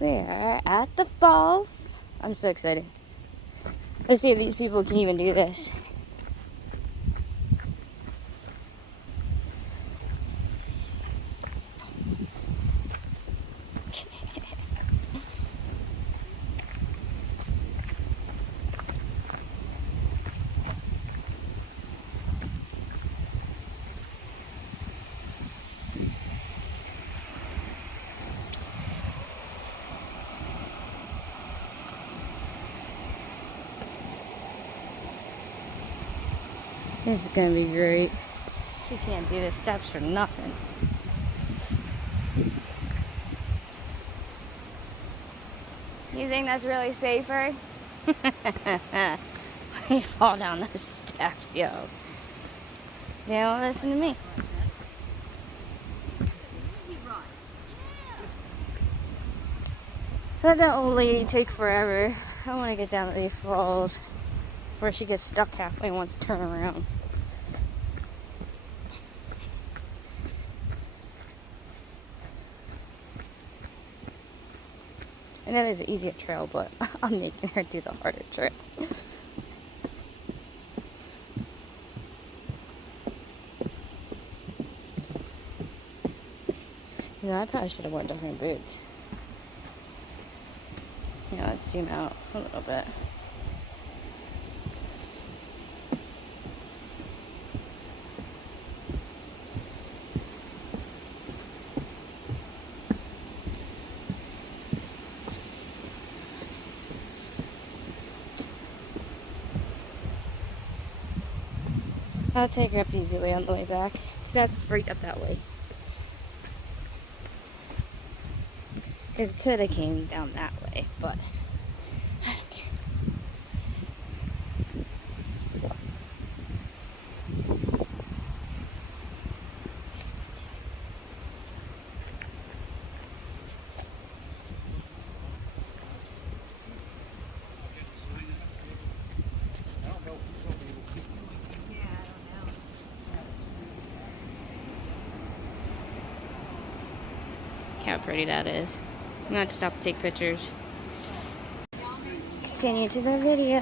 We're at the falls. I'm so excited. Let's see if these people can even do this. This is gonna be great. She can't do the steps for nothing. You think that's really safer? We fall down those steps, yo. They don't listen to me. Let that old lady take forever. I want to get down these falls before she gets stuck halfway and wants to turn around. I know there's an easier trail, but I'm making her do the harder trail. You know, I probably should have worn different boots. Yeah, let's zoom out a little bit. I'll take her up the easy way on the way back, because that's straight up that way. It could have came down that way, but I don't care. How pretty that is. I'm gonna have to stop to take pictures. Continue to the video.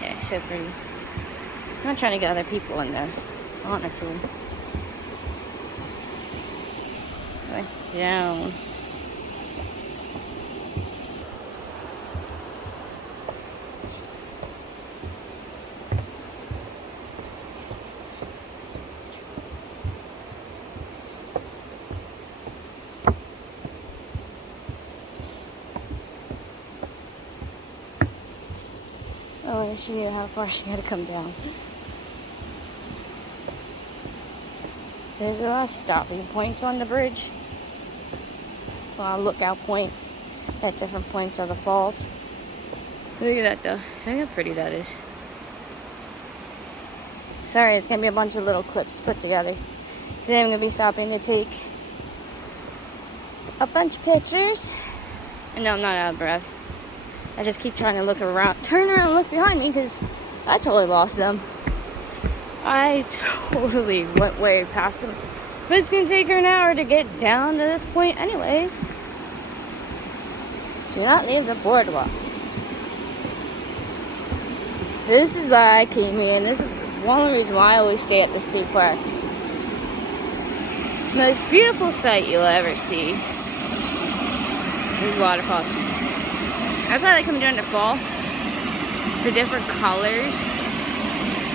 Yeah, so pretty. I'm not trying to get other people in this, honestly. Like down. Oh, she knew how far she had to come down. There's a lot of stopping points on the bridge. A lot of lookout points at different points of the falls. Look at that though. Look how pretty that is. Sorry, it's going to be a bunch of little clips put together. Today I'm going to be stopping to take a bunch of pictures. And no, I'm not out of breath. I just keep trying to look around, turn around and look behind me because I totally lost them. I totally went way past them. But it's going to take her an hour to get down to this point anyways. Do not leave the boardwalk. This is why I came here, and this is one of the reasons why I always stay at the state park. Most beautiful sight you'll ever see is waterfalls. That's why they come during the fall. The different colors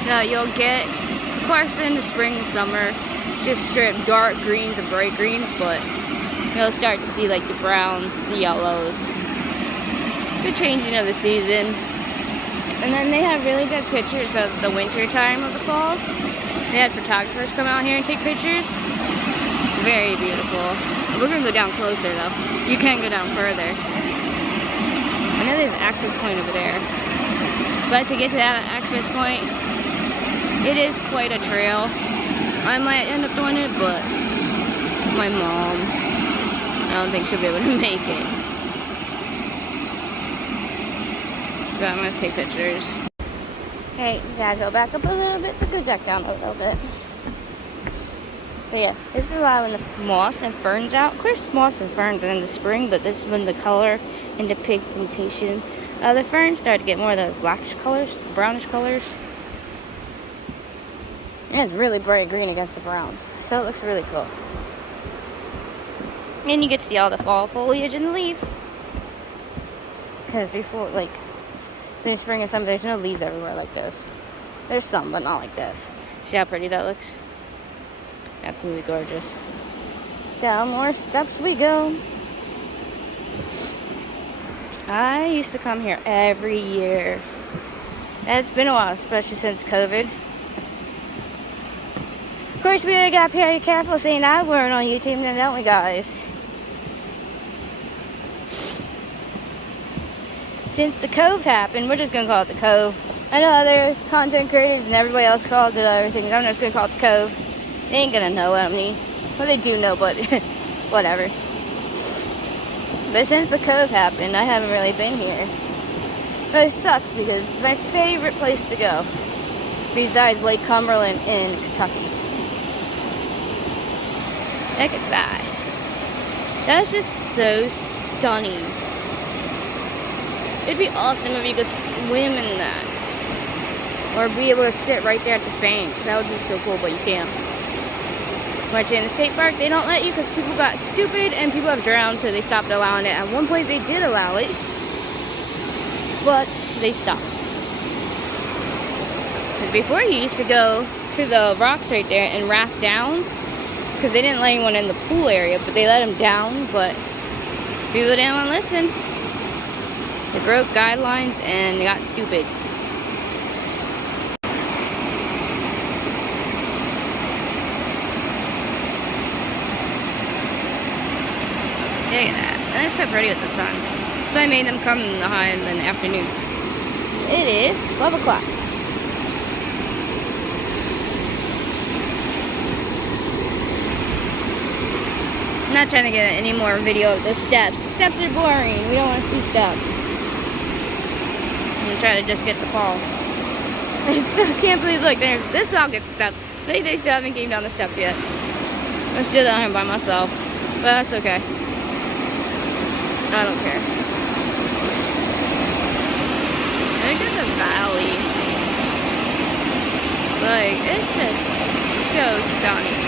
that you'll get. Of course, in the spring and summer, it's just straight dark greens and bright greens, but you'll start to see like the browns, the yellows, the changing of the season. And then they have really good pictures of the winter time of the falls. They had photographers come out here and take pictures. Very beautiful. We're gonna go down closer though. You can go down further. I know there's an access point over there. But to get to that access point, it is quite a trail. I might end up doing it, but my mom, I don't think she'll be able to make it. But I'm gonna take pictures. Okay, you gotta go back up a little bit to go back down a little bit. But yeah, this is a lot when the moss and ferns out. Of course, moss and ferns are in the spring, but this is when the color and the pigmentation of the ferns start to get more of the blackish colors, brownish colors. And it's really bright green against the browns, so it looks really cool. And you get to see all the fall foliage and the leaves. Because before, like, in spring and summer, there's no leaves everywhere like this. There's some, but not like this. See how pretty that looks? Absolutely gorgeous. Down more steps we go. I used to come here every year. It's been a while, especially since COVID. Of course, we gotta be very careful saying that word on YouTube, now, don't we, guys? Since the Cove happened, we're just gonna call it the Cove. I know other content creators and everybody else calls it other things. I'm just gonna call it the Cove. They ain't gonna know what I mean. Well, they do know, but whatever. But since the Cove happened, I haven't really been here. But it sucks because it's my favorite place to go. Besides Lake Cumberland in Kentucky. Look at that. That's just so stunning. It'd be awesome if you could swim in that. Or be able to sit right there at the bank. That would be so cool, but you can't. Once you're in the state park, they don't let you because people got stupid and people have drowned, so they stopped allowing it. At one point, they did allow it, but they stopped. Because before, you used to go to the rocks right there and raft down, because they didn't let anyone in the pool area, but they let them down, but people didn't want to listen. They broke guidelines and they got stupid. Look at that. And it's so pretty with the sun. So I made them come in the high in the afternoon. It is 12 o'clock. I'm not trying to get any more video of the steps. The steps are boring. We don't want to see steps. I'm trying to just get the falls. I still can't believe, look, there's this wall gets the steps. They still haven't came down the steps yet. I'm still down here by myself. But that's okay. I don't care. Look at the valley. Like, it's just so stunning.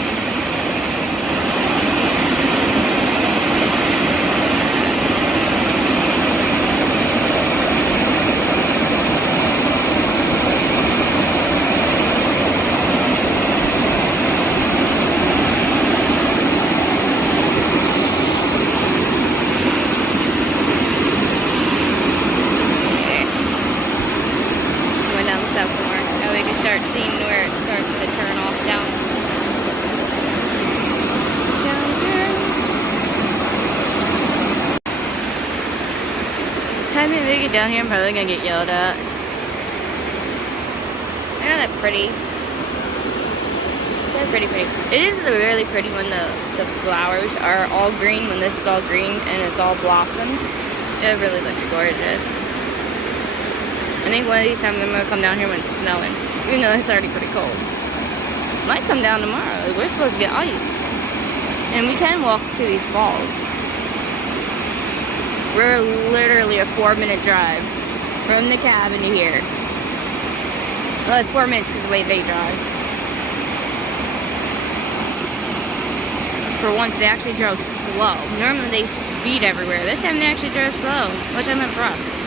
Start seeing where it starts to turn off down. Time to make it down here, I'm probably gonna get yelled at. Look at that pretty. They're pretty. It is really pretty when the flowers are all green, when this is all green and it's all blossomed. It really looks gorgeous. I think one of these times I'm gonna come down here when it's snowing. Even though it's already pretty cold. Might come down tomorrow. We're supposed to get ice. And we can walk to these falls. We're literally a 4-minute drive from the cabin to here. Well, it's 4 minutes because of the way they drive. For once, they actually drove slow. Normally they speed everywhere. This time they actually drove slow, which I'm impressed.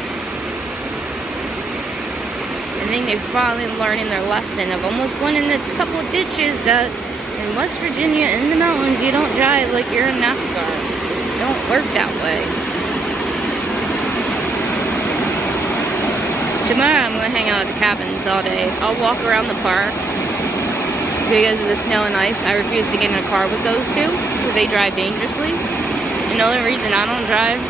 I think they're finally learning their lesson of almost going in a couple of ditches that in West Virginia in the mountains you don't drive like you're in NASCAR. It don't work that way. Tomorrow I'm going to hang out at the cabins all day. I'll walk around the park because of the snow and ice. I refuse to get in a car with those two because they drive dangerously. And the only reason I don't drive,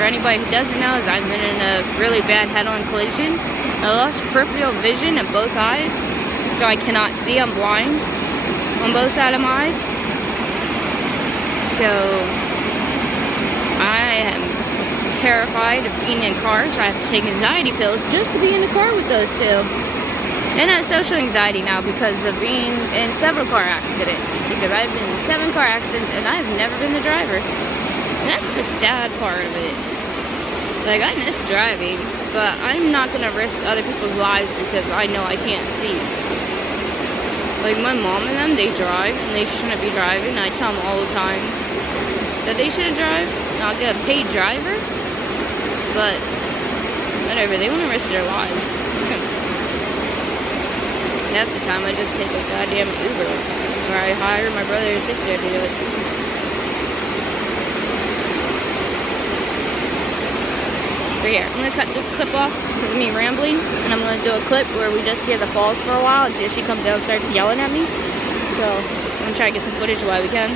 for anybody who doesn't know, is I've been in a really bad head-on collision. I lost peripheral vision in both eyes, so I cannot see. I'm blind on both sides of my eyes. So I am terrified of being in cars. I have to take anxiety pills just to be in the car with those two. And I have social anxiety now because of being in several car accidents. Because I've been in 7 car accidents and I've never been the driver. And that's the sad part of it. Like, I miss driving, but I'm not going to risk other people's lives because I know I can't see. Like, my mom and them, they drive and they shouldn't be driving. I tell them all the time that they shouldn't drive. And I'll get a paid driver. But, whatever, they want to risk their lives. Half the time I just take a goddamn Uber, or I hire my brother or sister to do it. But here, I'm gonna cut this clip off because of me rambling, and I'm gonna do a clip where we just hear the falls for a while until she comes down and starts yelling at me. So I'm gonna try to get some footage while we can.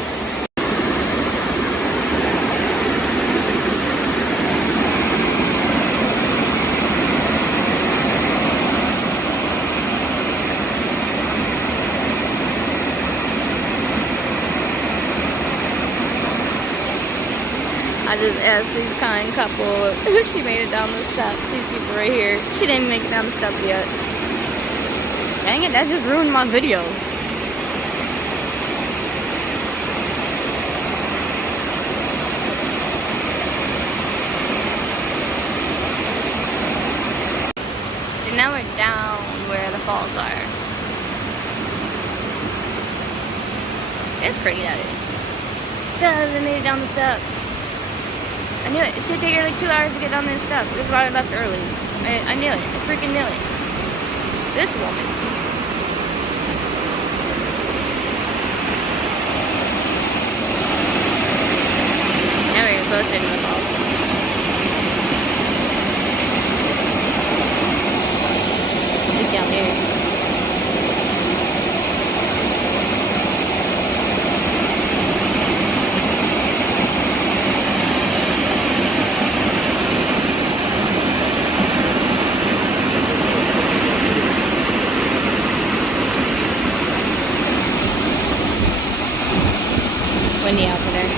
I just asked this kind couple if she made it down the steps. These people right here. She didn't make it down the steps yet. Dang it, that just ruined my video. And now we're down where the falls are. It's pretty, that is. Still hasn't made it down the steps. I knew it. It's gonna take her like 2 hours to get down this stuff. This is why I left early. I knew it. I freaking knew it. This woman. Now we're getting closer to the falls. Look down here. Windy out today.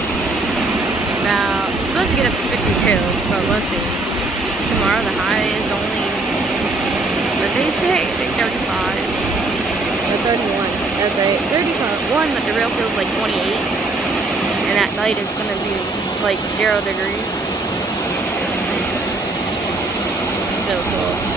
Now, it's supposed to get up to 52, but we'll see. Tomorrow the high is only, what did they say? It's like 35. Or 31. That's right. 31, but the real feels like 28. And at night it's going to be like 0 degrees. So cool.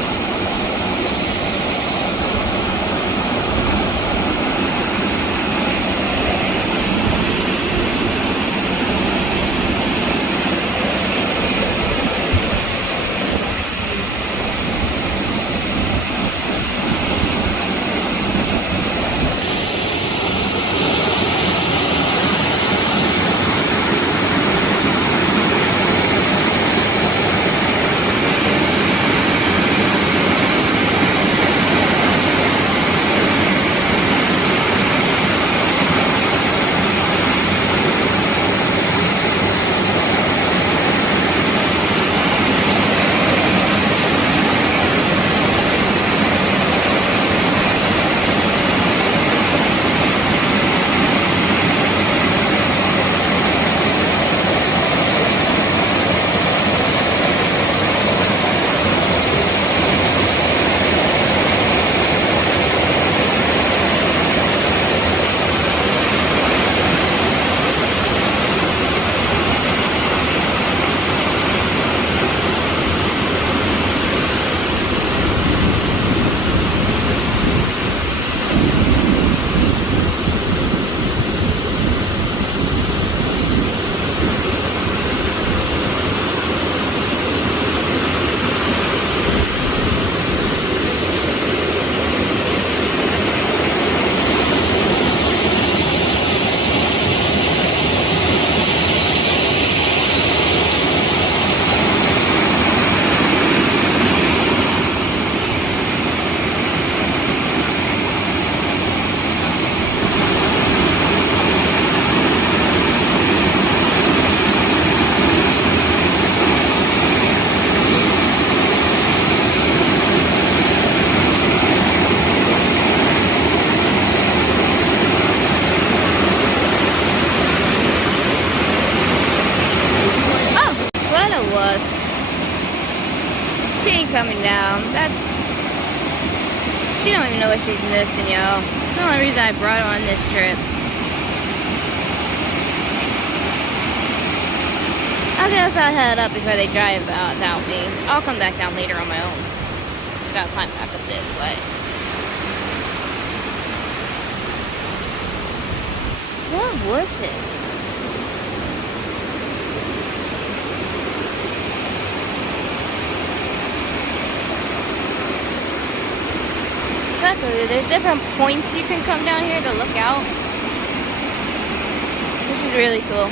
She ain't coming down. She don't even know what she's missing, y'all. The only reason I brought her on this trip. I guess I'll head up before they drive without me. I'll come back down later on my own. Gotta climb back up this way. What was this? Exactly, there's different points you can come down here to look out. This is really cool.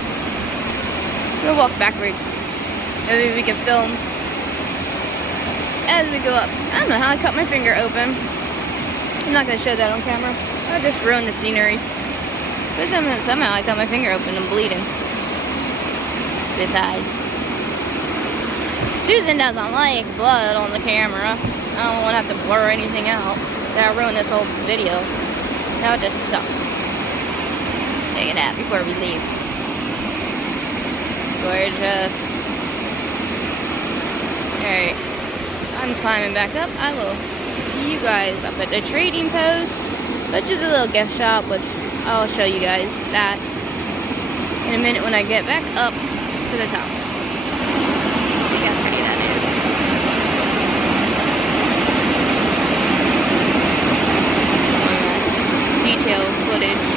We'll walk backwards. Maybe we can film as we go up. I don't know how I cut my finger open. I'm not going to show that on camera. I'll just ruin the scenery. But somehow I cut my finger open and bleeding. Besides, Susan doesn't like blood on the camera. I don't want to have to blur anything out. That'll ruin this whole video. That would just suck. Take a nap before we leave. Gorgeous. Alright. I'm climbing back up. I will see you guys up at the trading post, which is a little gift shop, which I'll show you guys that in a minute when I get back up to the top. See how pretty that is. Detail footage.